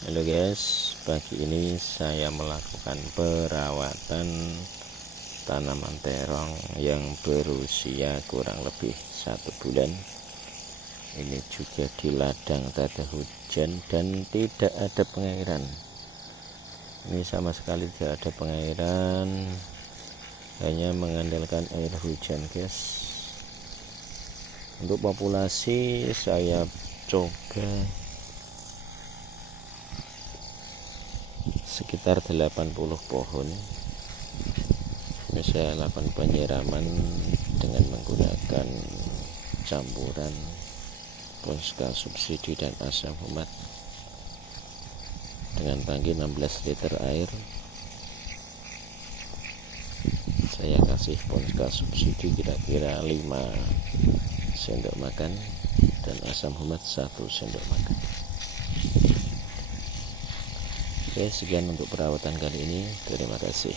Halo guys, pagi ini saya melakukan perawatan tanaman terong yang berusia kurang lebih 1 bulan. Ini juga di ladang Tadah hujan dan tidak ada pengairan. Ini sama sekali tidak ada pengairan, hanya mengandalkan air hujan guys. Untuk populasi saya coba sekitar 80 pohon. Ini saya lakukan penyiraman dengan menggunakan campuran ponska subsidi dan asam umat dengan tangki 16 liter air. Saya kasih ponska subsidi kira-kira 5 sendok makan dan asam umat 1 sendok makan. Oke, sekian untuk perawatan kali ini. Terima kasih.